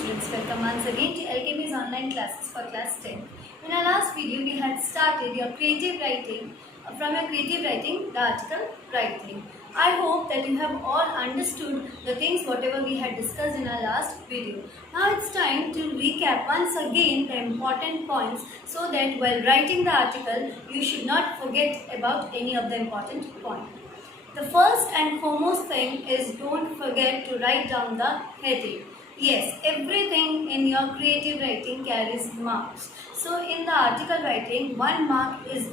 students, welcome once again to LKB's online classes for class 10. In our last video, we had started your creative writing, from your creative writing, the article writing. I hope that you have all understood the things whatever we had discussed in our last video. Now it's time to recap once again the important points so that while writing the article, you should not forget about any of the important points. The first and foremost thing is don't forget to write down the heading. Yes, everything in your creative writing carries marks. So in the article writing, 1 mark is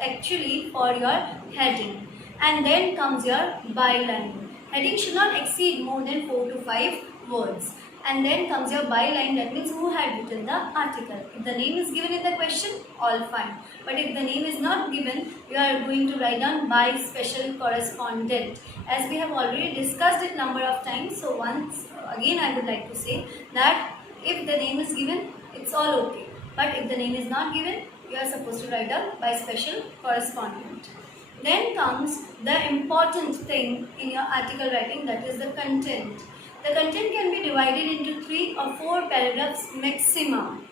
actually for your heading. And then comes your byline. Heading should not exceed more than 4 to 5 words. And then comes your byline, that means who had written the article. If the name is given in the question, all fine. But if the name is not given, you are going to write down by special correspondent. As we have already discussed it number of times, so once again I would like to say that if the name is given, it's all okay. But if the name is not given, you are supposed to write down by special correspondent. Then comes the important thing in your article writing, that is the content. The content can be divided into 3 or 4 paragraphs maximum.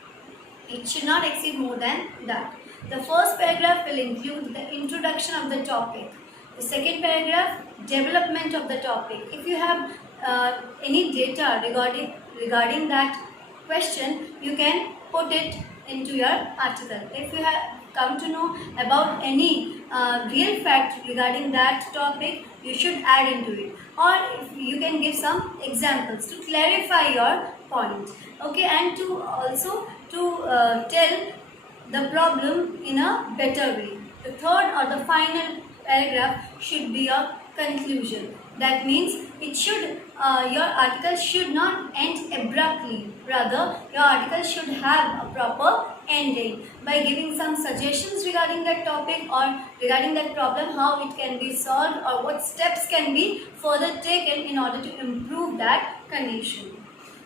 It should not exceed more than that. The first paragraph will include the introduction of the topic. The second paragraph, development of the topic. If you have any data regarding that question, you can put it into your article. If you have come to know about any real fact regarding that topic, you should add into it, or if you can give some examples to clarify your point, okay, and to also tell the problem in a better way. The third or the final paragraph should be your conclusion. That means it should your article should not end abruptly. Rather, your article should have a proper ending by giving some suggestions regarding that topic or regarding that problem, how it can be solved or what steps can be further taken in order to improve that condition.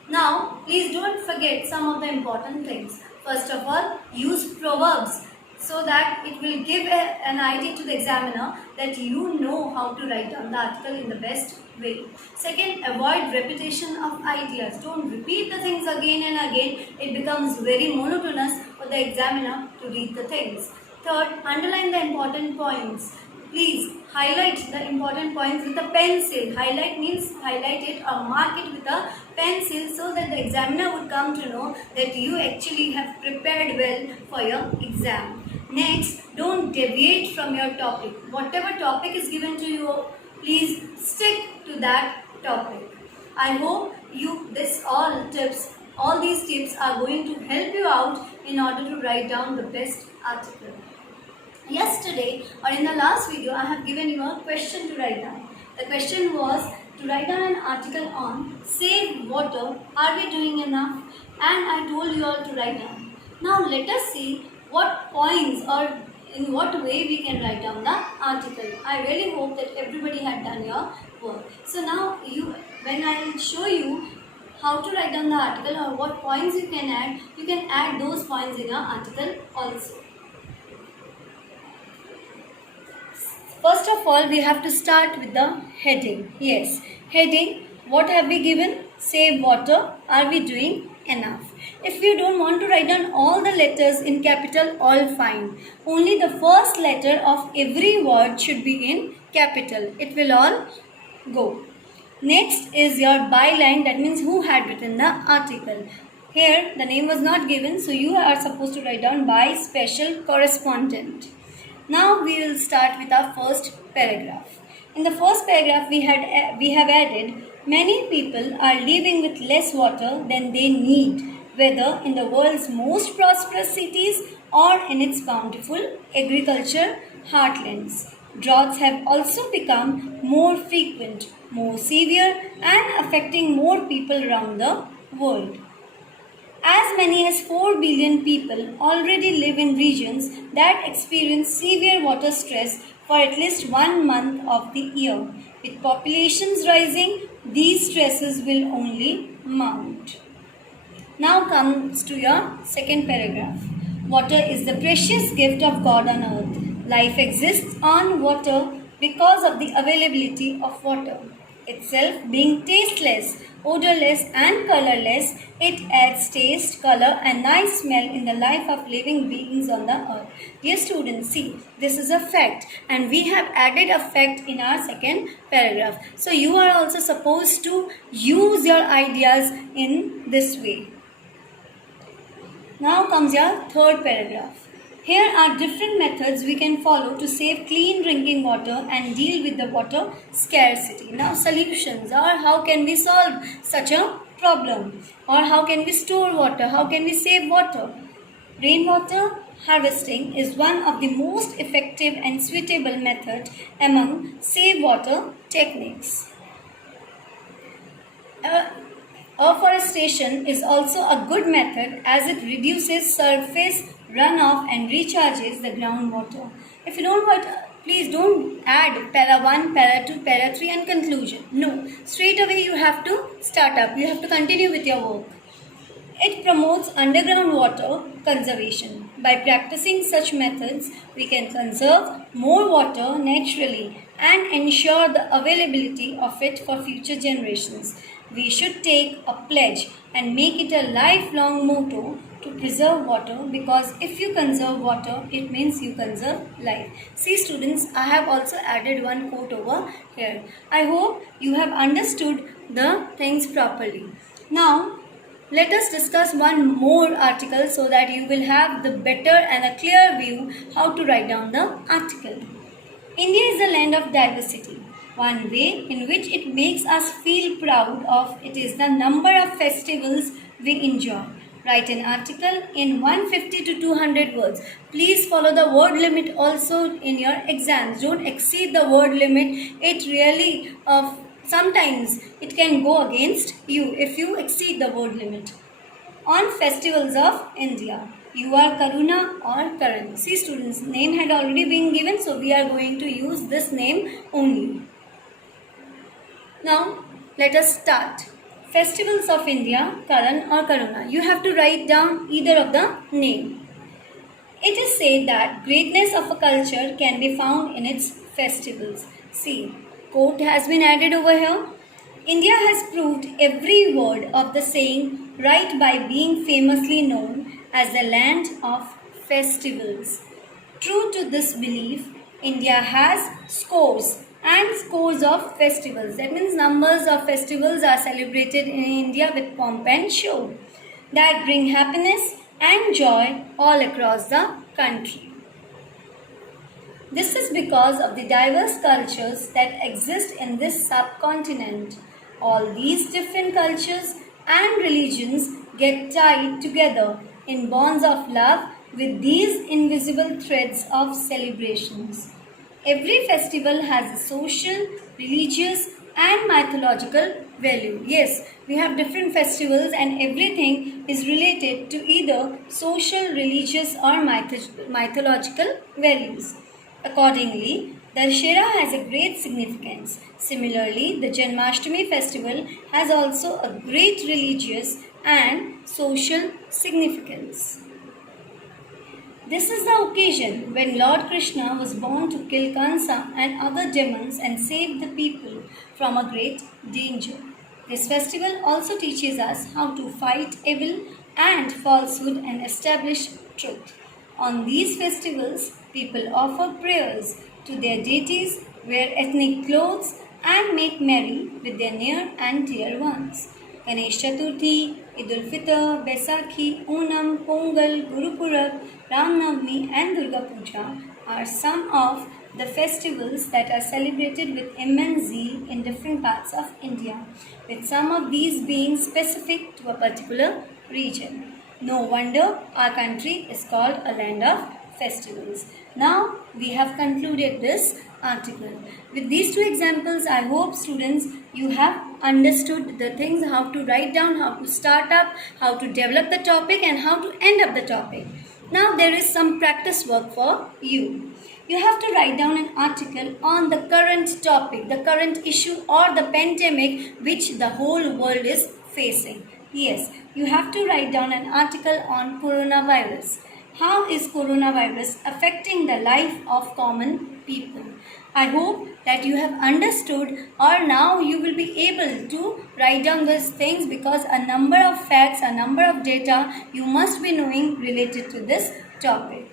Now, please don't forget some of the important things. First of all, use proverbs, so that it will give an idea to the examiner that you know how to write down the article in the best way. Second, avoid repetition of ideas. Don't repeat the things again and again. It becomes very monotonous for the examiner to read the things. Third, underline the important points. Please highlight the important points with a pencil. Highlight means highlight it or mark it with a pencil so that the examiner would come to know that you actually have prepared well for your exam. Next, don't deviate from your topic. Whatever topic is given to you, please stick to that topic. I hope all these tips are going to help you out in order to write down the best article. Yesterday or in the last video, I have given you a question to write down. The question was to write down an article on save water, are we doing enough? And I told you all to write down. Now let us see what points or in what way we can write down the article. I really hope that everybody had done your work. So now when I will show you how to write down the article or what points you can add those points in your article also. First of all, we have to start with the heading. Yes, heading, what have we given? Save water, are we doing enough? If you don't want to write down all the letters in capital, all fine. Only the first letter of every word should be in capital. It will all go. Next is your byline, that means who had written the article. Here the name was not given, so you are supposed to write down by special correspondent. Now we will start with our first paragraph. In the first paragraph we have added, many people are living with less water than they need, whether in the world's most prosperous cities or in its bountiful agriculture heartlands. Droughts have also become more frequent, more severe, and affecting more people around the world. As many as 4 billion people already live in regions that experience severe water stress for at least 1 month of the year. With populations rising, these stresses will only mount. Now comes to your second paragraph. Water is the precious gift of God on earth. Life exists on water because of the availability of water. itself being tasteless, odorless and colorless, it adds taste, color and nice smell in the life of living beings on the earth. Dear students, see, this is a fact and we have added a fact in our second paragraph. So you are also supposed to use your ideas in this way. Now comes your third paragraph. Here are different methods we can follow to save clean drinking water and deal with the water scarcity. Now solutions, or how can we solve such a problem, or how can we store water, how can we save water. Rainwater harvesting is one of the most effective and suitable method among save water techniques. Afforestation is also a good method as it reduces surface runoff and recharges the groundwater. If you don't want, please don't add para 1, para 2, para 3 and conclusion. No, straight away you have to start up. You have to continue with your work. It promotes underground water conservation. By practicing such methods, we can conserve more water naturally and ensure the availability of it for future generations. We should take a pledge and make it a lifelong motto to preserve water, because if you conserve water, it means you conserve life. See students, I have also added one quote over here. I hope you have understood the things properly. Now, let us discuss one more article so that you will have the better and a clear view how to write down the article. India is a land of diversity. One way in which it makes us feel proud of it is the number of festivals we enjoy. Write an article in 150 to 200 words. Please follow the word limit also in your exams. Don't exceed the word limit. It really sometimes it can go against you if you exceed the word limit. On festivals of India, you are Karuna or Karan. See students, name had already been given, so we are going to use this name only. Now, let us start. Festivals of India, Karan or Karuna. You have to write down either of the name. It is said that greatness of a culture can be found in its festivals. See, quote has been added over here. India has proved every word of the saying right by being famously known as the land of festivals. True to this belief, India has scores and scores of festivals. That means numbers of festivals are celebrated in India with pomp and show that bring happiness and joy all across the country. This is because of the diverse cultures that exist in this subcontinent. All these different cultures and religions get tied together in bonds of love with these invisible threads of celebrations. Every festival has a social, religious and mythological value. Yes, we have different festivals and everything is related to either social, religious or mythological values. Accordingly, the Dussehra has a great significance. Similarly, the Janmashtami festival has also a great religious and social significance. This is the occasion when Lord Krishna was born to kill Kansa and other demons and save the people from a great danger. This festival also teaches us how to fight evil and falsehood and establish truth. On these festivals, people offer prayers to their deities, wear ethnic clothes, and make merry with their near and dear ones. Ganesh Chaturthi, Eid ul-Fitr, Baisakhi, Onam, Pongal, Guru Purab, Ram Navami and Durga Puja are some of the festivals that are celebrated with immense zeal in different parts of India, with some of these being specific to a particular region. No wonder our country is called a land of festivals. Now we have concluded this article. With these two examples, I hope students you have understood the things, how to write down, how to start up, how to develop the topic and how to end up the topic. Now there is some practice work for you. You have to write down an article on the current topic, the current issue or the pandemic which the whole world is facing. Yes, you have to write down an article on coronavirus. How is coronavirus affecting the life of common people. I hope that you have understood, or now you will be able to write down those things, because a number of facts, a number of data you must be knowing related to this topic.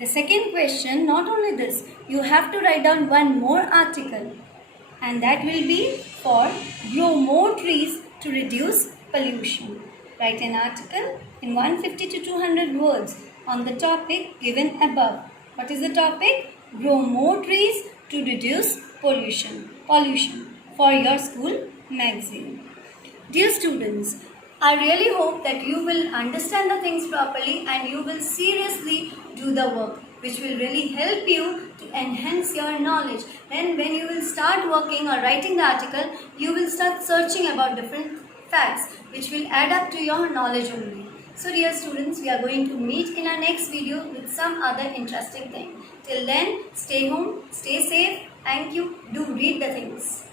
The second question, not only this, you have to write down one more article, and that will be for grow more trees to reduce pollution. Write an article in 150 to 200 words on the topic given above. What is the topic? Grow more trees to reduce pollution for your school magazine. Dear students, I really hope that you will understand the things properly and you will seriously do the work, which will really help you to enhance your knowledge. Then when you will start working or writing the article, you will start searching about different facts which will add up to your knowledge only. So dear students, we are going to meet in our next video with some other interesting thing. Till then, stay home, stay safe. Thank you. Do read the things.